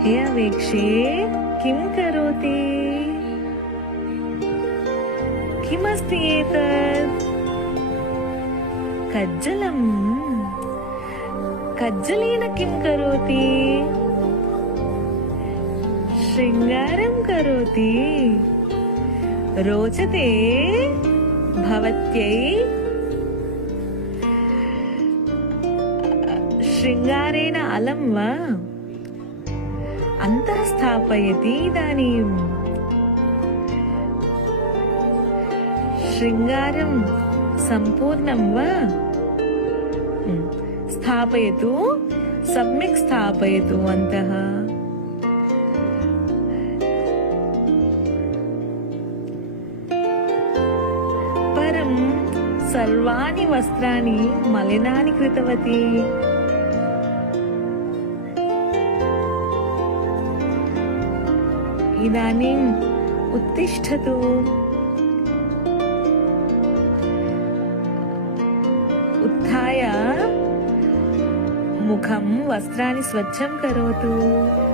हे अवेक्षे किं करोति? किमस्ति एतत्? कज्जलम्। कज्जलेन किं करोति? शृङ्गारं करोति। रोचते भवत्यै? शृङ्गारेण अलं वा? अन्तः स्थापयति इदानीम्। शृङ्गारं सम्पूर्णं वा? स्थापयतु, सम्यक् स्थापयतु अन्तः। परं सर्वाणि वस्त्राणि मलिनानि कृतवती। इदानीम् उत्तिष्ठतु। उत्थाय मुखं वस्त्राणि स्वच्छं करोतु।